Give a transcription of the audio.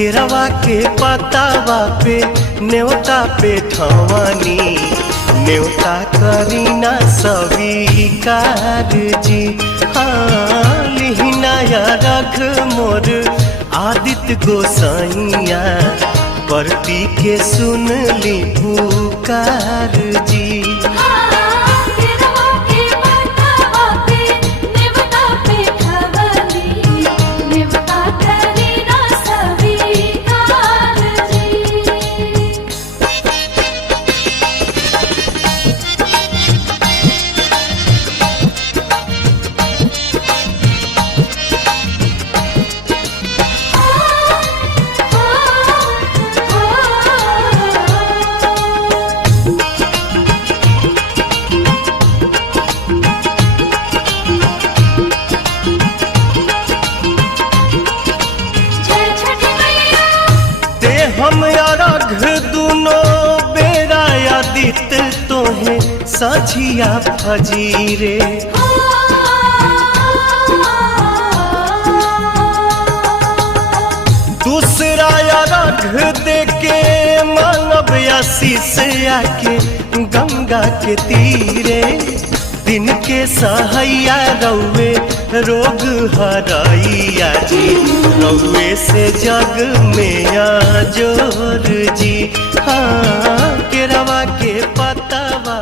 केरवा के पतावा पे न्योता पे ठवानी, न्योता करीना स्वीकार जी। हाँ लिहिनाया रख मोर आदित्य गोसाइया, परती के सुन ली पुकार जी। हम अरघ दुनो बेरा आदित तोहे सझिया फजीरे, दूसरा अरघ देके मानव आशीष आके गंगा के तीरे। दिन के सहैया रौवे रोग हरैया जी, रौवे से जग में आजोर जी। हाँ केरवा के पतावा